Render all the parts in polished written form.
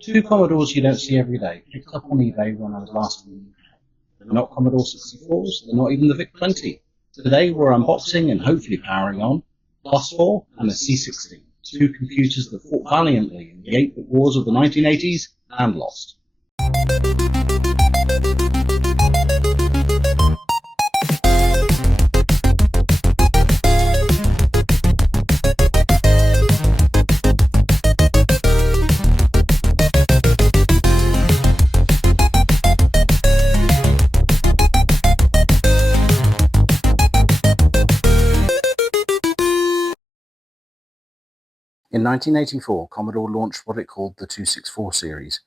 Two Commodores you don't see every day, picked up on eBay when I was last in the UK. They're not Commodore 64s, they're not even the VIC-20. Today we're unboxing and hopefully powering on Plus 4 and a C16, two computers that fought valiantly in the 8-bit wars of the 1980s and lost. In 1984, Commodore launched what it called the 264 series,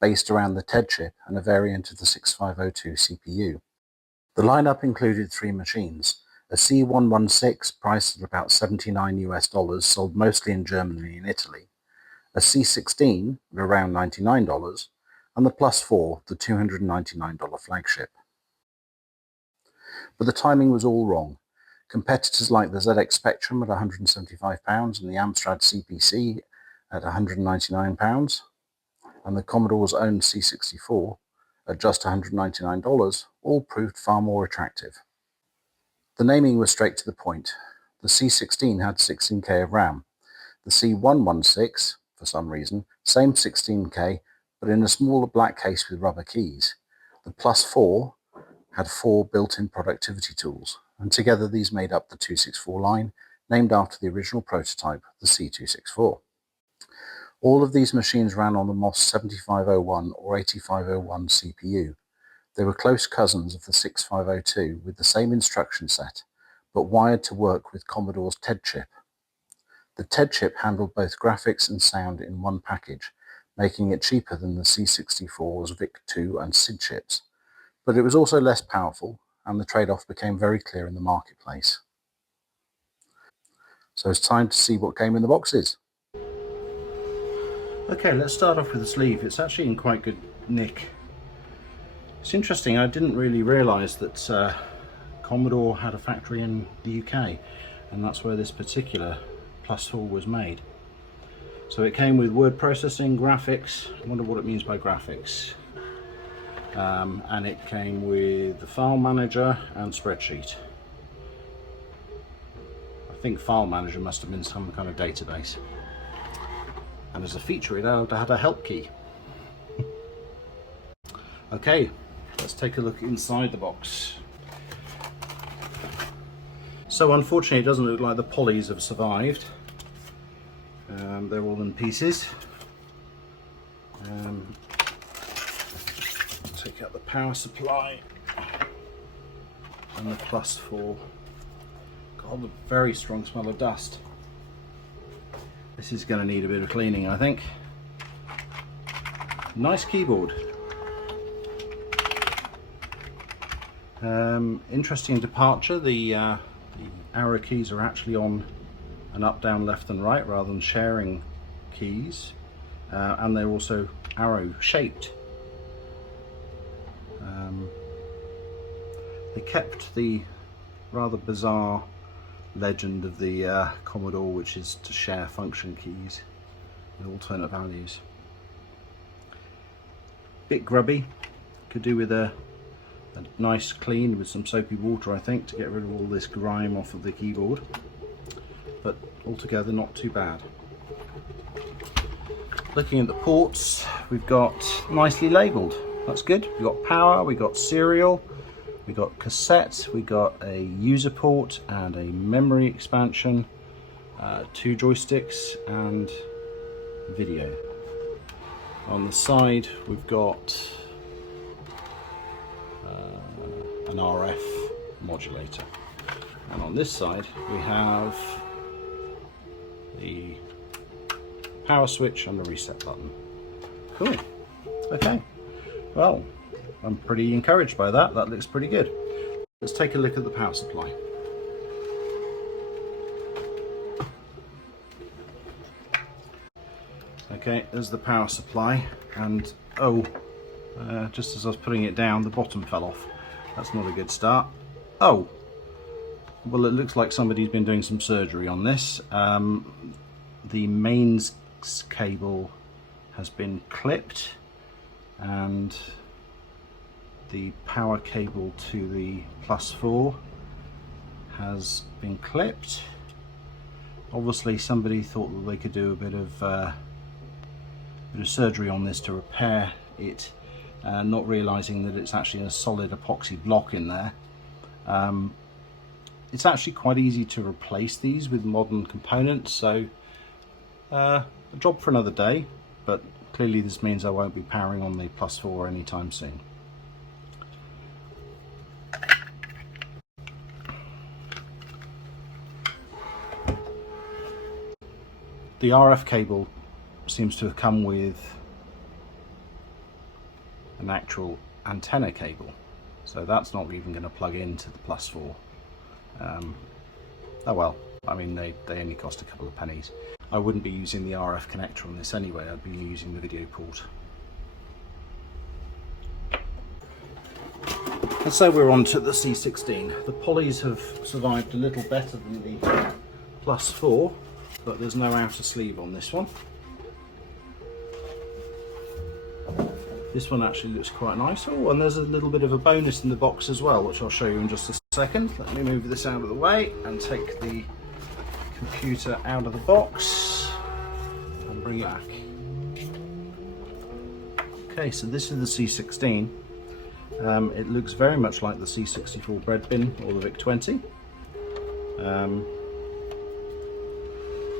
based around the TED chip and a variant of the 6502 CPU. The lineup included three machines: a C116 priced at about $79 sold mostly in Germany and Italy, a C16 at around $99, and the Plus 4, the $299 flagship. But the timing was all wrong. Competitors like the ZX Spectrum at £175 and the Amstrad CPC at £199 and the Commodore's own C64 at just $199 all proved far more attractive. The naming was straight to the point. The C16 had 16K of RAM. The C116, for some reason, same 16K but in a smaller black case with rubber keys. The Plus 4 had 4 built-in productivity tools, and together these made up the 264 line, named after the original prototype, the C264. All of these machines ran on the MOS 7501 or 8501 CPU. They were close cousins of the 6502 with the same instruction set, but wired to work with Commodore's TED chip. The TED chip handled both graphics and sound in one package, making it cheaper than the C64's VIC-2 and SID chips. But it was also less powerful, and the trade-off became very clear in the marketplace. So it's time to see what came in the boxes. Okay, let's start off with the sleeve. It's actually in quite good nick. It's interesting, I didn't really realise that Commodore had a factory in the UK, and that's where this particular Plus 4 was made. So it came with word processing, graphics. I wonder what it means by graphics. And it came with the file manager and spreadsheet. I think file manager must have been some kind of database. And as a feature it had a help key. Okay, let's take a look inside the box. So unfortunately it doesn't look like the polys have survived. They're all in pieces. Take out the power supply and the Plus 4. God, a very strong smell of dust. This is going to need a bit of cleaning, I think. Nice keyboard. Interesting departure. The arrow keys are actually on an up, down, left and right rather than sharing keys, and they're also arrow shaped. They kept the rather bizarre legend of the Commodore, which is to share function keys with alternate values. Bit grubby, could do with a nice clean with some soapy water, I think, to get rid of all this grime off of the keyboard, but altogether not too bad. Looking at the ports, we've got nicely labelled. That's good. We've got power, we've got serial, we've got cassette, we've got a user port and a memory expansion, 2 joysticks and video. On the side we've got an RF modulator, and on this side we have the power switch and the reset button. Cool. Okay. Well, I'm pretty encouraged by that. That looks pretty good. Let's take a look at the power supply. Okay, there's the power supply, and just as I was putting it down, the bottom fell off. That's not a good start. Oh, well, it looks like somebody's been doing some surgery on this. The mains cable has been clipped, and the power cable to the Plus 4 has been clipped. Obviously somebody thought that they could do a bit of surgery on this to repair it, not realizing that it's actually a solid epoxy block in there. It's actually quite easy to replace these with modern components, so a job for another day, but clearly this means I won't be powering on the Plus 4 anytime soon. The RF cable seems to have come with an actual antenna cable, so that's not even going to plug into the Plus 4. Oh well, I mean they only cost a couple of pennies. I wouldn't be using the RF connector on this anyway, I'd be using the video port. And so we're on to the C16. The polys have survived a little better than the Plus 4, but there's no outer sleeve on this one. This one actually looks quite nice. Oh, and there's a little bit of a bonus in the box as well, which I'll show you in just a second. Let me move this out of the way and take the computer out of the box and bring it back. Okay, so this is the C16. It looks very much like the C64 bread bin or the VIC-20.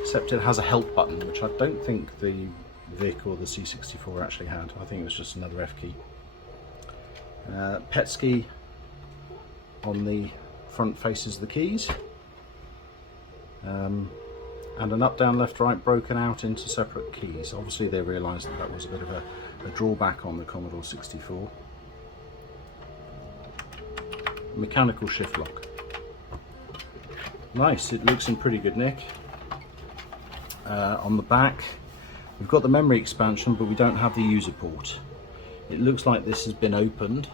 Except it has a help button, which I don't think the VIC or the C64 actually had. I think it was just another F key. PET ski on the front faces of the keys, and an up, down, left, right broken out into separate keys. Obviously they realised that that was a bit of a drawback on the Commodore 64. Mechanical shift lock. Nice, it looks in pretty good nick. On the back we've got the memory expansion, but we don't have the user port. It looks like this has been opened,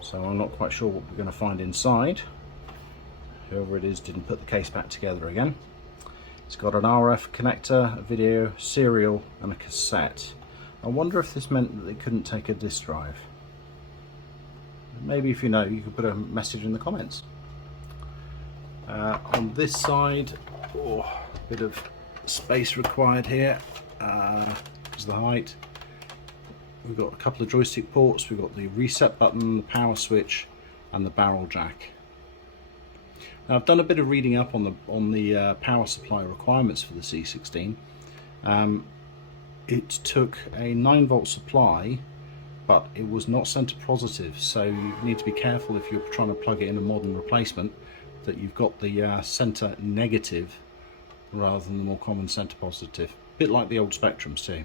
so I'm not quite sure what we're going to find inside. Whoever it is didn't put the case back together again. It's got an RF connector, a video, serial and a cassette. I wonder if this meant that they couldn't take a disk drive. Maybe if you know, you could put a message in the comments. On this side, a bit of space required here. Is the height. We've got a couple of joystick ports, we've got the reset button, the power switch and the barrel jack. Now I've done a bit of reading up on the power supply requirements for the C16. It took a 9-volt supply, but it was not center positive, so you need to be careful if you're trying to plug it in a modern replacement that you've got the center negative rather than the more common center positive. A bit like the old Spectrums too.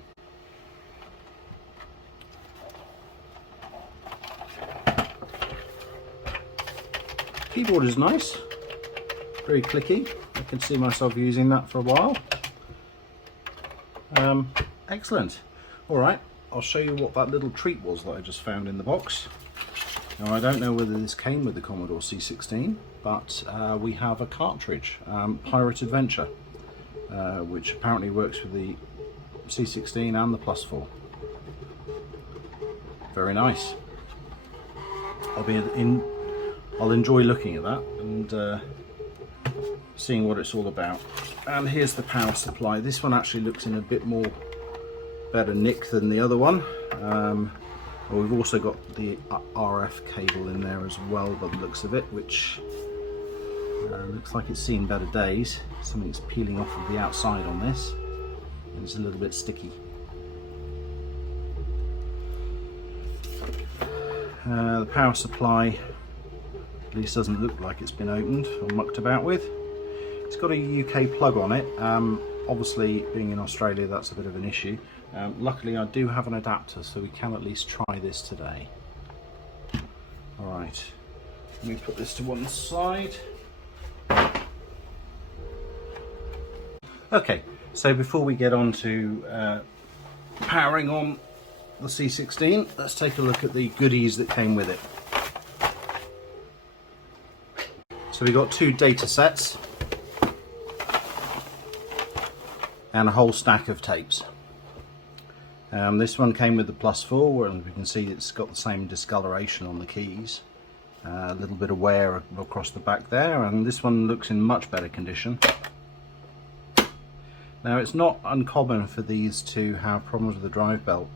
Keyboard is nice, very clicky. I can see myself using that for a while. Excellent. Alright, I'll show you what that little treat was that I just found in the box. Now I don't know whether this came with the Commodore C16, but we have a cartridge, Pirate Adventure, which apparently works with the C16 and the Plus 4. Very nice. I'll enjoy looking at that and seeing what it's all about. And here's the power supply. This one actually looks in a bit more better nick than the other one. We've also got the RF cable in there as well by the looks of it, which looks like it's seen better days. Something's peeling off of the outside on this, and it's a little bit sticky. The power supply at least doesn't look like it's been opened or mucked about with. It's got a UK plug on it. Obviously being in Australia that's a bit of an issue. Luckily I do have an adapter, so we can at least try this today. Alright, let me put this to one side. Okay, so before we get on to powering on the C16, let's take a look at the goodies that came with it. So we got 2 data sets and a whole stack of tapes. This one came with the Plus 4, and we can see it's got the same discoloration on the keys. A little bit of wear across the back there, and this one looks in much better condition. Now, it's not uncommon for these to have problems with the drive belt,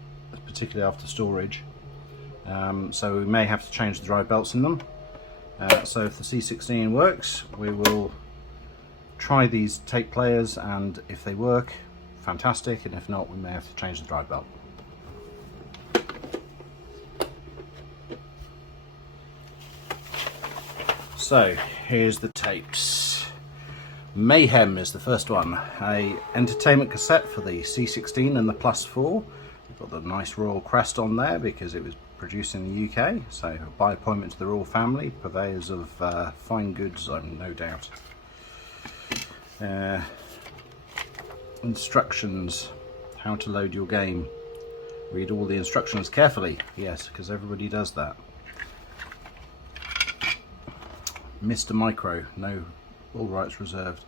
particularly after storage. So we may have to change the drive belts in them. So if the C16 works, we will try these tape players, and if they work, fantastic, and if not, we may have to change the drive belt. So here's the tapes. Mayhem is the first one, a entertainment cassette for the C16 and the Plus 4. We've got the nice royal crest on there because it was produced in the UK, so by appointment to the royal family, purveyors of fine goods, no doubt. Instructions, how to load your game. Read all the instructions carefully, yes, because everybody does that. Mr. Micro, no, all rights reserved.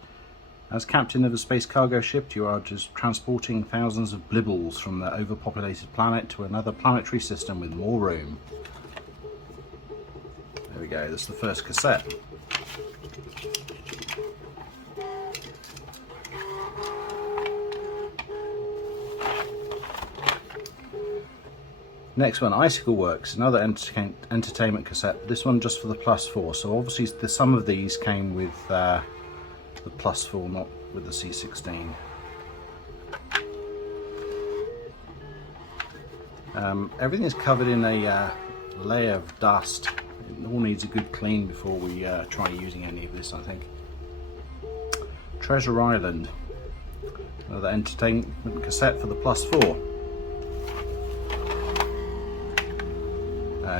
As captain of a space cargo ship, you are just transporting thousands of blibbles from the overpopulated planet to another planetary system with more room. There we go, that's the first cassette. Next one, Icicle Works, another entertainment cassette. This one just for the Plus 4. So obviously some of these came with the Plus 4, not with the C16. Everything is covered in a layer of dust. It all needs a good clean before we try using any of this, I think. Treasure Island, another entertainment cassette for the Plus 4.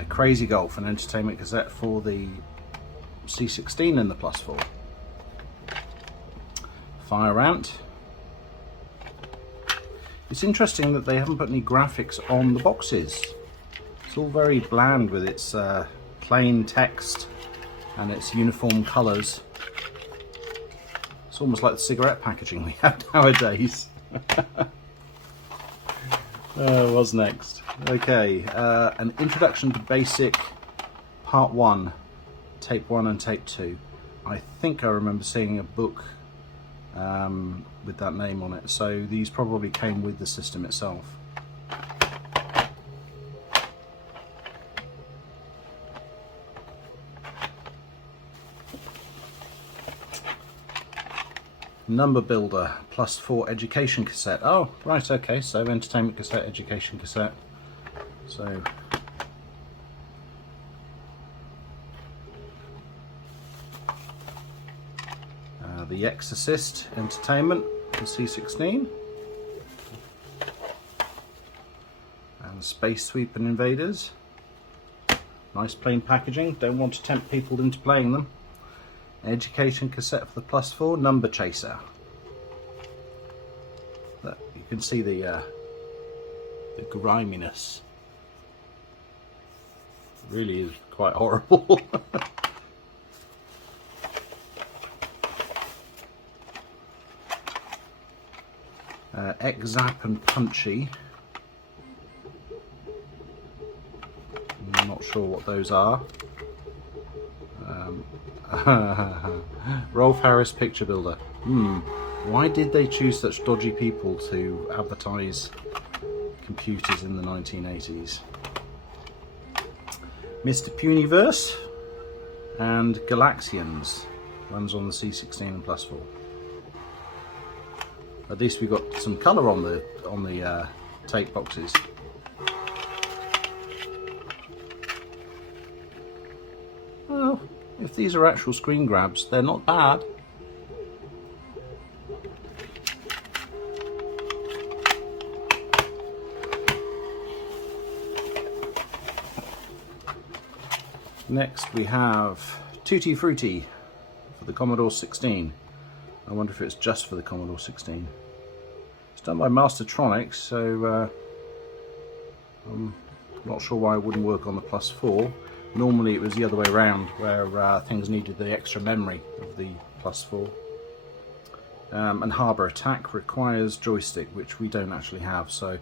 Crazy Golf, an entertainment cassette for the C16 and the Plus 4. Fire Ant. It's interesting that they haven't put any graphics on the boxes. It's all very bland with its plain text and its uniform colours. It's almost like the cigarette packaging we have nowadays. What's next? Okay, an introduction to basic part 1, tape 1 and tape 2. I think I remember seeing a book with that name on it, so these probably came with the system itself. Number Builder, Plus 4 education cassette. Oh, right, okay, so entertainment cassette, education cassette. So The Exorcist Entertainment, the C16, and Space Sweep and Invaders. Nice plain packaging, don't want to tempt people into playing them. Education cassette for the Plus 4, Number Chaser. You can see the griminess. It really is quite horrible. X-Zap and Punchy. I'm not sure what those are. Rolf Harris Picture Builder. Why did they choose such dodgy people to advertise computers in the 1980s? Mr. Puniverse and Galaxians. Runs on the C16 and Plus 4. At least we got some colour on the tape boxes. Well, if these are actual screen grabs, they're not bad. Next we have Tutti Frutti for the Commodore 16. I wonder if it's just for the Commodore 16. It's done by Mastertronics, so I'm not sure why it wouldn't work on the Plus 4. Normally it was the other way around, where things needed the extra memory of the Plus 4. And Harbour Attack requires joystick, which we don't actually have, so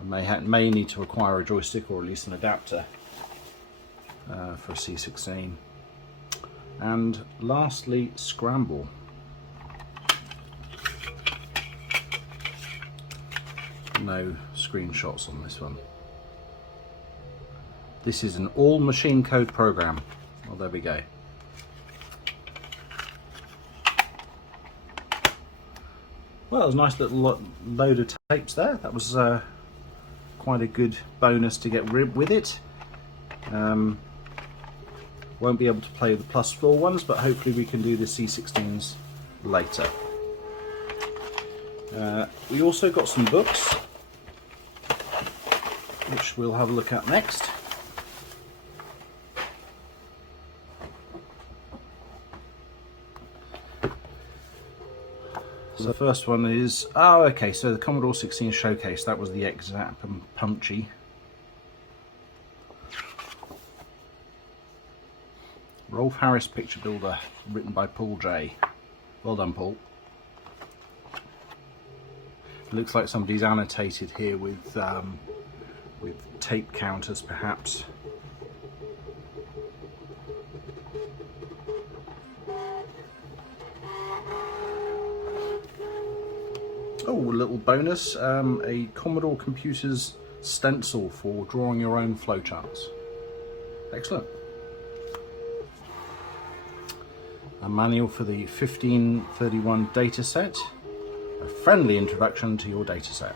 I may need to acquire a joystick or at least an adapter for a C16. And lastly, scramble. No screenshots on this one. This is an all machine code program. Well, there we go. Well, there's a nice little load of tapes there. That was quite a good bonus to get rid with it. Won't be able to play the Plus 4 ones, but hopefully we can do the C16s later. We also got some books, which we'll have a look at next. So the first one is, oh okay, so the Commodore 16 Showcase, that was the X-Zap and Punchy. Rolf Harris Picture Builder, written by Paul J. Well done, Paul. It looks like somebody's annotated here with tape counters, perhaps. Oh, a little bonus, a Commodore Computers stencil for drawing your own flowcharts. Excellent. A manual for the 1531 dataset, a friendly introduction to your dataset.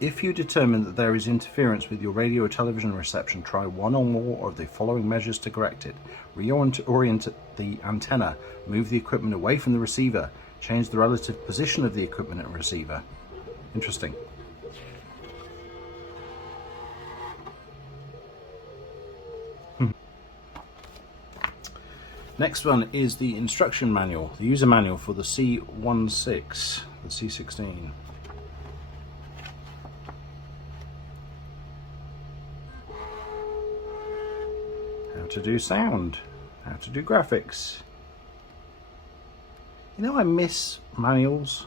If you determine that there is interference with your radio or television reception, try one or more of the following measures to correct it. Reorient the antenna, move the equipment away from the receiver, change the relative position of the equipment and receiver. Interesting. Next one is the instruction manual, the user manual for the C16, the C16. How to do sound, how to do graphics. You know, I miss manuals.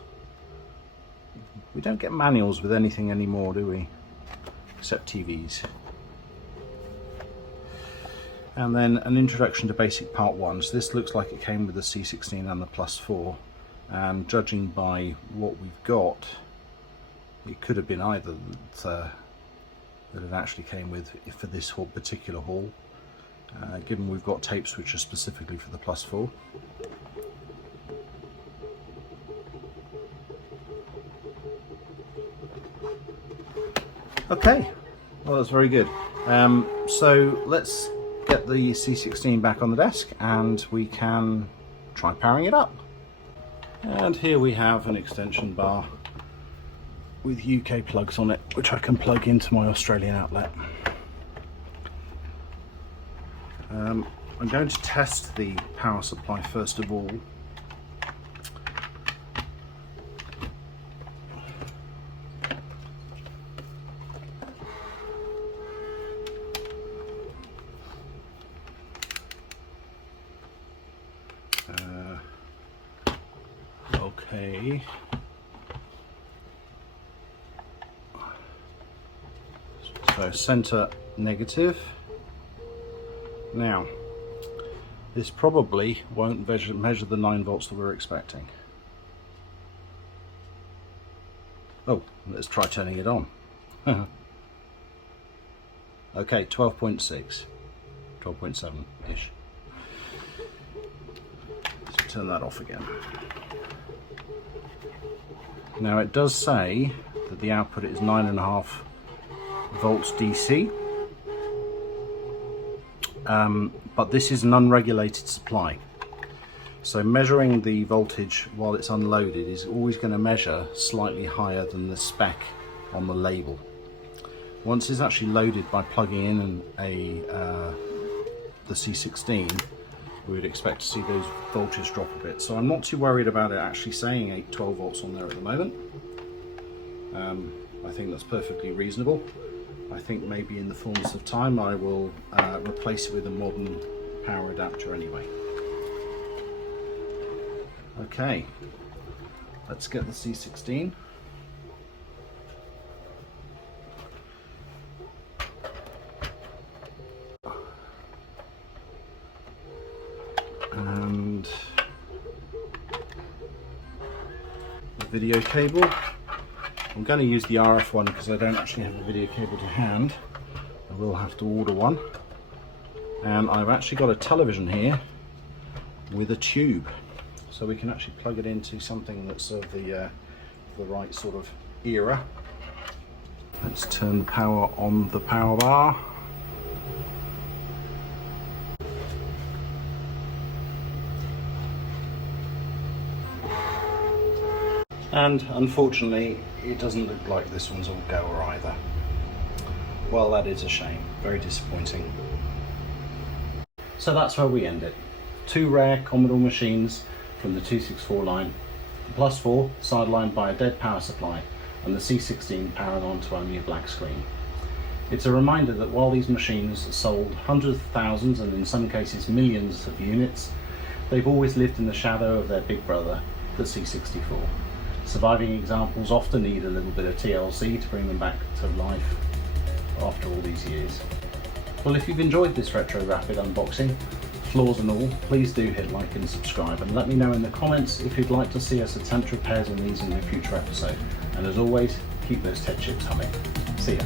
We don't get manuals with anything anymore, do we? Except TVs. And then an introduction to basic part 1. So this looks like it came with the C16 and the Plus 4, and judging by what we've got, it could have been either that it actually came with for this particular haul, given we've got tapes which are specifically for the Plus 4. Okay, well that's very good. So let's get the C16 back on the desk and we can try powering it up. And here we have an extension bar with UK plugs on it, which I can plug into my Australian outlet. I'm going to test the power supply first of all. Okay. So center negative. Now, this probably won't measure the 9 volts that we're expecting. Oh, let's try turning it on. Okay, 12.6, 12.7-ish. Let's turn that off again. Now it does say that the output is 9.5 volts DC, but this is an unregulated supply. So measuring the voltage while it's unloaded is always going to measure slightly higher than the spec on the label. Once it's actually loaded by plugging in the C16, we would expect to see those voltages drop a bit. So I'm not too worried about it actually saying 12 volts on there at the moment. I think that's perfectly reasonable. I think maybe in the fullness of time I will replace it with a modern power adapter anyway. Okay, let's get the C16. And the video cable. I'm going to use the RF one because I don't actually have a video cable to hand. I will have to order one. And I've actually got a television here with a tube, so we can actually plug it into something that's of the right sort of era. Let's turn the power on the power bar. And unfortunately, it doesn't look like this one's all goer either. Well, that is a shame. Very disappointing. So that's where we end it. Two rare Commodore machines from the 264 line. The Plus 4 sidelined by a dead power supply, and the C16 powering onto only a black screen. It's a reminder that while these machines sold hundreds of thousands and in some cases millions of units, they've always lived in the shadow of their big brother, the C64. Surviving examples often need a little bit of TLC to bring them back to life after all these years. Well, if you've enjoyed this retro rapid unboxing, flaws and all, please do hit like and subscribe, and let me know in the comments if you'd like to see us attempt repairs on these in a future episode. And as always, keep those TED chips humming. See ya.